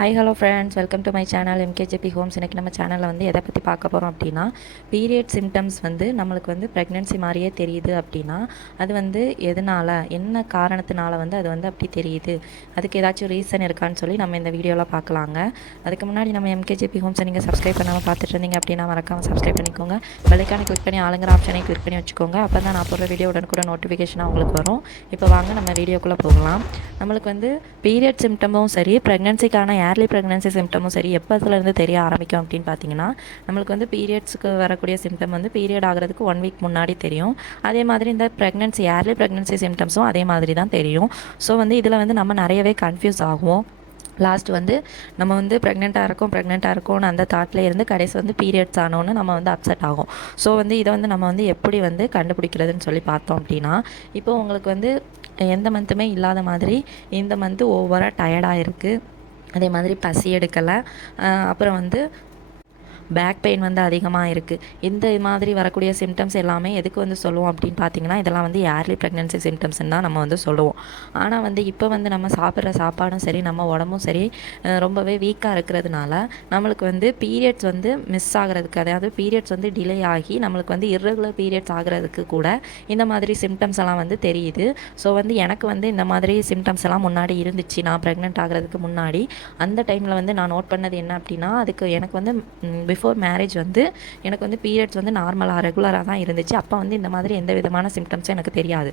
Hi hello friends, welcome to my channel MKJP homes. இன்றைக்கி நம்ம சேனலில் வந்து எதை பற்றி பார்க்க போகிறோம் அப்படின்னா, பீரியட் சிம்டம்ஸ் வந்து நம்மளுக்கு வந்து ப்ரெக்னென்சி மாதிரியே தெரியுது அப்படின்னா அது வந்து எதனால், என்ன காரணத்தினால வந்து அது வந்து அப்படி தெரியுது, அதுக்கு ஏதாச்சும் ரீசன் இருக்கான்னு சொல்லி நம்ம இந்த வீடியோவில் பார்க்கலாங்க. அதுக்கு முன்னாடி நம்ம எம்கேஜேபி ஹோம்ஸை நீங்கள் சப்ஸ்கிரைப் பண்ணாமல் பார்த்துட்டு இருந்தீங்க அப்படின்னா மறக்காமல் சப்ஸ்கிரைப் பண்ணிக்கோங்க. பெல்லைக்கானை கிளிக் பண்ணி ஆளுங்கிற ஆப்ஷனை கிளிக் பண்ணி வச்சுக்கோங்க. அப்போ தான் நான் போடுற வீடியோ உடனுக்குடன் நோட்டிஃபிகேஷனாக உங்களுக்கு வரும். இப்போ வாங்க நம்ம வீடியோக்குள்ளே போகலாம். நம்மளுக்கு வந்து பீரியட் சிம்டமும் சரி, ப்ரெக்னென்சிக்கான ஏர்லி ப்ரெக்னென்சி சிம்டமும் சரி எப்போதுலேருந்து தெரிய ஆரம்பிக்கும் அப்படின்னு பார்த்தீங்கன்னா, நம்மளுக்கு வந்து பீரியட்ஸுக்கு வரக்கூடிய சிம்டம் வந்து பீரியட் ஆகிறதுக்கு 1 வீக் முன்னாடி தெரியும். அதே மாதிரி இந்த ப்ரெக்னென்சி ஏர்லி ப்ரெக்னென்சி சிம்டம்ஸும் அதே மாதிரி தான் தெரியும். ஸோ வந்து இதில் வந்து நம்ம நிறையவே கன்ஃபியூஸ் ஆகுவோம். லாஸ்ட் வந்து நம்ம வந்து ப்ரெக்னெண்ட்டாக இருக்கோம்னு அந்த தாட்டில் இருந்து கடைசி வந்து பீரியட்ஸ் ஆனோன்னு நம்ம வந்து அப்செட் ஆகும். ஸோ வந்து இதை வந்து நம்ம வந்து எப்படி வந்து கண்டுபிடிக்கிறதுன்னு சொல்லி பார்த்தோம் அப்படின்னா, இப்போ உங்களுக்கு வந்து எந்த மந்த்துமே இல்லாத மாதிரி இந்த மந்த்து ஓவராக டயர்டாக இருக்குது, அதே மாதிரி பசி எடுக்கலை, அப்புறம் வந்து பேக் பெயின் வந்து அதிகமாக இருக்குது. இந்த மாதிரி வரக்கூடிய சிம்டம்ஸ் எல்லாமே எதுக்கு வந்து சொல்லுவோம் அப்படின்னு பார்த்தீங்கன்னா, இதெல்லாம் வந்து ஏர்லி ப்ரெக்னென்சி சிம்டம்ஸ்ன்னு தான் நம்ம வந்து சொல்லுவோம். ஆனால் வந்து இப்போ வந்து நம்ம சாப்பிட்ற சாப்பாடும் சரி, நம்ம உடம்பும் சரி ரொம்பவே வீக்காக இருக்கிறதுனால நம்மளுக்கு வந்து பீரியட்ஸ் வந்து மிஸ் ஆகிறதுக்கு, அதாவது பீரியட்ஸ் வந்து டிலே ஆகி நம்மளுக்கு வந்து இர்ரெகுலர் பீரியட்ஸ் ஆகிறதுக்கு கூட இந்த மாதிரி சிம்டம்ஸ் எல்லாம் வந்து தெரியுது. ஸோ வந்து எனக்கு வந்து இந்த மாதிரி சிம்டம்ஸ் எல்லாம் முன்னாடி இருந்துச்சு. நான் ப்ரெக்னென்ட் ஆகிறதுக்கு முன்னாடி அந்த டைமில் வந்து நான் நோட் பண்ணது என்ன அப்படின்னா, அதுக்கு எனக்கு வந்து பிஃபோர் மேரேஜ் வந்து எனக்கு வந்து பீரியட்ஸ் வந்து நார்மலாக ரெகுலராக தான் இருந்துச்சு. அப்போ வந்து இந்த மாதிரி எந்த விதமான சிம்டம்ஸும் எனக்கு தெரியாது.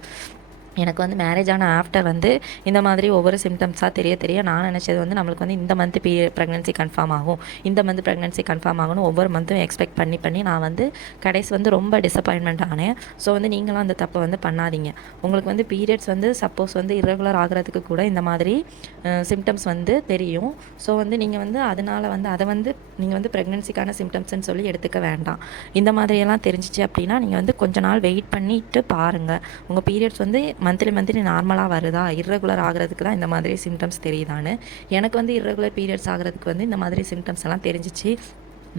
எனக்கு வந்து மேரேஜ் ஆன ஆஃப்டர் வந்து இந்த மாதிரி ஒவ்வொரு சிம்டம்ஸாக தெரிய நான் நினச்சது வந்து நம்மளுக்கு வந்து இந்த மந்த் ப்ரெக்னென்சி கன்ஃபார்ம் ஆகும், இந்த மந்த் ப்ரெக்னென்சி கன்ஃபார்ம் ஆகணும் ஒவ்வொரு மந்த்தும் எக்ஸ்பெக்ட் பண்ணி நான் வந்து கடைசி வந்து ரொம்ப டிசப்பாயின்மெண்ட் ஆனேன். ஸோ வந்து நீங்களும் அந்த தப்பை வந்து பண்ணாதீங்க. உங்களுக்கு வந்து பீரியட்ஸ் வந்து சப்போஸ் வந்து இர்ரெகுலர் ஆகிறதுக்கு கூட இந்த மாதிரி சிம்டம்ஸ் வந்து தெரியும். ஸோ வந்து நீங்கள் வந்து அதனால் வந்து அதை வந்து நீங்கள் வந்து ப்ரெக்னென்சிக்கான சிம்டம்ஸ்ன்னு சொல்லி எடுத்துக்க வேண்டாம். இந்த மாதிரியெல்லாம் தெரிஞ்சிச்சு அப்படின்னா நீங்கள் வந்து கொஞ்ச நாள் வெயிட் பண்ணிவிட்டு பாருங்கள், உங்கள் பீரியட்ஸ் வந்து மந்த்லி நார்மலாக வருதா, இர்ரெகுலர் ஆகிறதுக்கு தான் இந்த மாதிரி சிம்டம்ஸ் தெரியுதான்னு. எனக்கு வந்து இர்ரெகுலர் பீரியட்ஸ் ஆகிறதுக்கு வந்து இந்த மாதிரி சிம்டம்ஸ் எல்லாம் தெரிஞ்சிச்சு.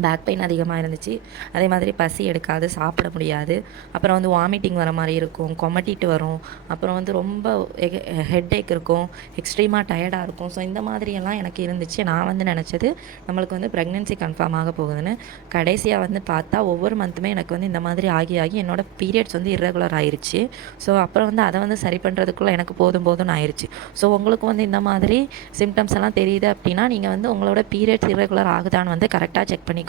பேக் பெயின் அதிகமாக இருந்துச்சு, அதே மாதிரி பசி எடுக்காது, சாப்பிட முடியாது, அப்புறம் வந்து வாமிட்டிங் வர மாதிரி இருக்கும், கொமட்டிட்டு வரும், அப்புறம் வந்து ரொம்ப ஹெட்டேக் இருக்கும், எக்ஸ்ட்ரீமாக டயர்டாக இருக்கும். ஸோ இந்த மாதிரியெல்லாம் எனக்கு இருந்துச்சு. நான் வந்து நினச்சது நம்மளுக்கு வந்து ப்ரெக்னென்சி கன்ஃபார்ம் ஆக போகுதுன்னு. கடைசியாக வந்து பார்த்தா ஒவ்வொரு மந்த்துமே எனக்கு வந்து இந்த மாதிரி ஆகி என்னோடய பீரியட்ஸ் வந்து இர்ரெகுலர் ஆயிடுச்சு. ஸோ அப்புறம் வந்து அதை வந்து சரி பண்ணுறதுக்குள்ளே எனக்கு போதும்னு ஆயிடுச்சு. ஸோ உங்களுக்கு வந்து இந்த மாதிரி சிம்டம்ஸ் எல்லாம் தெரியுது அப்படின்னா நீங்கள் வந்து உங்களோட பீரியட்ஸ் இர்ரெகுலர் ஆகுதான்னு வந்து கரெக்டாக செக் பண்ணிக்கோங்க.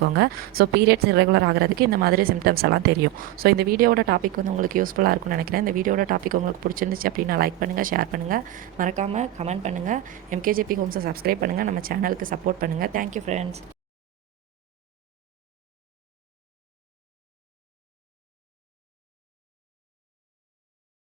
ஸோ பீரியட்ஸ் இர்ரெகுலர் ஆகிறதுக்கு இந்த மாதிரி சிம்டம்ஸ் எல்லாம் தெரியும். ஸோ இந்த வீடியோட டாபிக் வந்து உங்களுக்கு யூஸ்ஃபுல்லாக இருக்கும்னு நினைக்கிறேன். இந்த வீடியோட டாபிக் உங்களுக்கு பிடிச்சிருந்துச்சு அப்படின்னா லைக் பண்ணுங்கள், ஷேர் பண்ணுங்கள், மறக்காமல் கமெண்ட் பண்ணுங்கள், எம்கேஜேபி ஹோம்ஸை சப்ஸ்கிரைப் பண்ணுங்கள், நம்ம சேனலுக்கு சப்போர்ட் பண்ணுங்கள். Thank you friends.